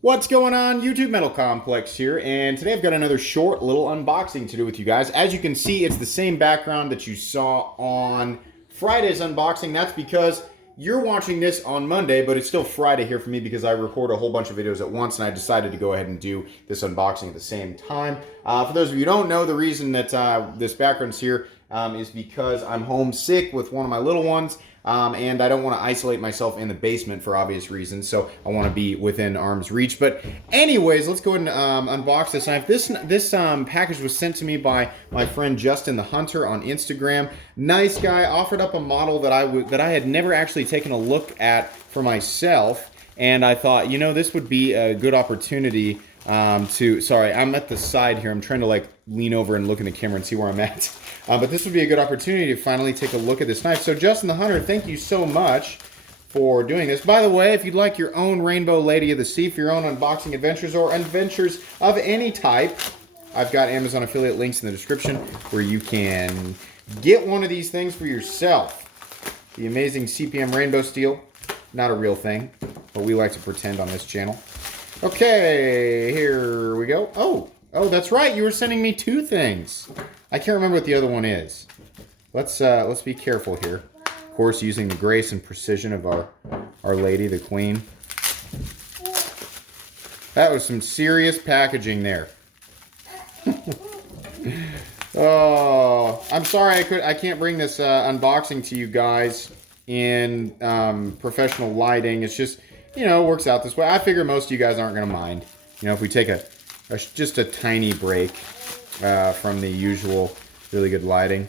What's going on? YouTube Metal Complex here, and today I've got another short little unboxing to do with you guys. As you can see, it's the same background that you saw on Friday's unboxing. That's because you're watching this on Monday, but it's still Friday here for me because I record a whole bunch of videos at once, and I decided to go ahead and do this unboxing at the same time. For those of you who don't know, the reason that this background's here is because I'm homesick with one of my little ones. And I don't want to isolate myself in the basement for obvious reasons, so I want to be within arm's reach. But anyways, let's go ahead and unbox this knife. This package was sent to me by my friend Justin the Hunter on Instagram. Nice guy. Offered up a model that I had never actually taken a look at for myself, and I thought, you know, this would be a good opportunity sorry, I'm at the side here. I'm trying to like lean over and look in the camera and see where I'm at. But this would be a good opportunity to finally take a look at this knife. So Justin the Hunter, thank you so much for doing this. By the way, if you'd like your own Rainbow Lady of the Sea for your own unboxing adventures or adventures of any type, I've got Amazon affiliate links in the description where you can get one of these things for yourself. The amazing CPM Rainbow Steel, not a real thing, but we like to pretend on this channel. Okay, here we go. Oh, that's right. You were sending me two things. I can't remember what the other one is. Let's be careful here. Of course, using the grace and precision of our lady, the queen. That was some serious packaging there. Oh, I'm sorry I can't bring this unboxing to you guys in professional lighting. It's just, you know, it works out this way. I figure most of you guys aren't going to mind. You know, if we take just a tiny break from the usual really good lighting.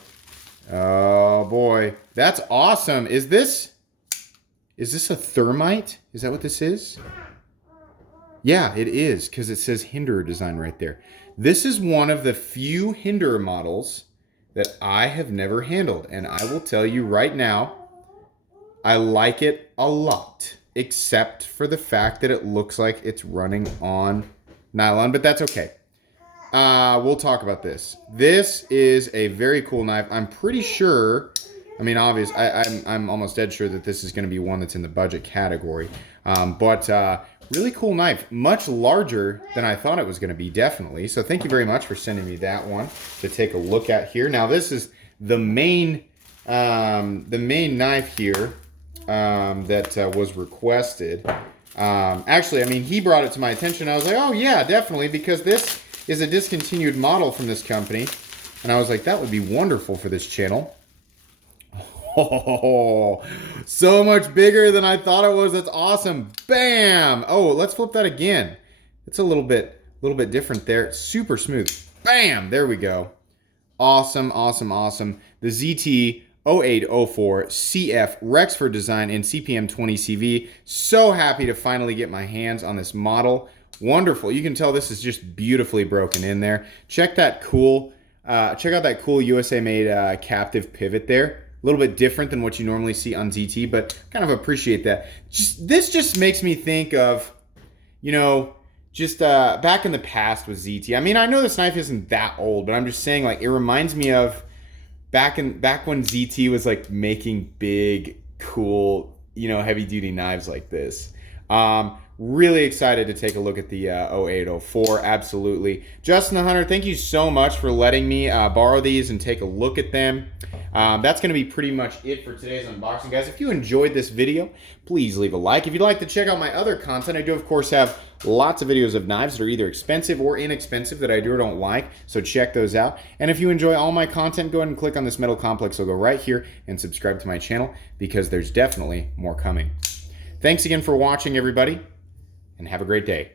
Oh boy, that's awesome. Is this a thermite? Is that what this is? Yeah, it is, because it says Hinderer design right there. This is one of the few Hinderer models that I have never handled, and I will tell you right now, I like it a lot, except for the fact that it looks like it's running on nylon, but that's okay. We'll talk about this. This is a very cool knife. I'm pretty sure, I mean, obvious, I'm almost dead sure that this is going to be one that's in the budget category. But really cool knife. Much larger than I thought it was going to be, definitely. So thank you very much for sending me that one to take a look at here. Now, this is the main knife here that was requested. Actually, I mean, he brought it to my attention. I was like, oh yeah, definitely, because this is a discontinued model from this company. And I was like, that would be wonderful for this channel. Oh, so much bigger than I thought it was. That's awesome. Bam! Oh, let's flip that again. It's a little bit different there. Super smooth. Bam! There we go. Awesome, awesome, awesome. The ZT 0804 CF Rexford design in CPM 20 CV. So happy to finally get my hands on this model. Wonderful. You can tell this is just beautifully broken in there. Check that cool, check out that cool USA made captive pivot there. A little bit different than what you normally see on ZT, but kind of appreciate that. This just makes me think of, you know, just back in the past with ZT. I mean, I know this knife isn't that old, but I'm just saying, like, it reminds me of back when ZT was like making big, cool, you know, heavy duty knives like this. Really excited to take a look at the 0804. Absolutely. Justin the Hunter, thank you so much for letting me borrow these and take a look at them. That's going to be pretty much it for today's unboxing, guys. If you enjoyed this video, please leave a like. If you'd like to check out my other content, I do, of course, have lots of videos of knives that are either expensive or inexpensive that I do or don't like, so check those out. And if you enjoy all my content, go ahead and click on this Metal Complex logo right here and subscribe to my channel, because there's definitely more coming. Thanks again for watching, everybody, and have a great day.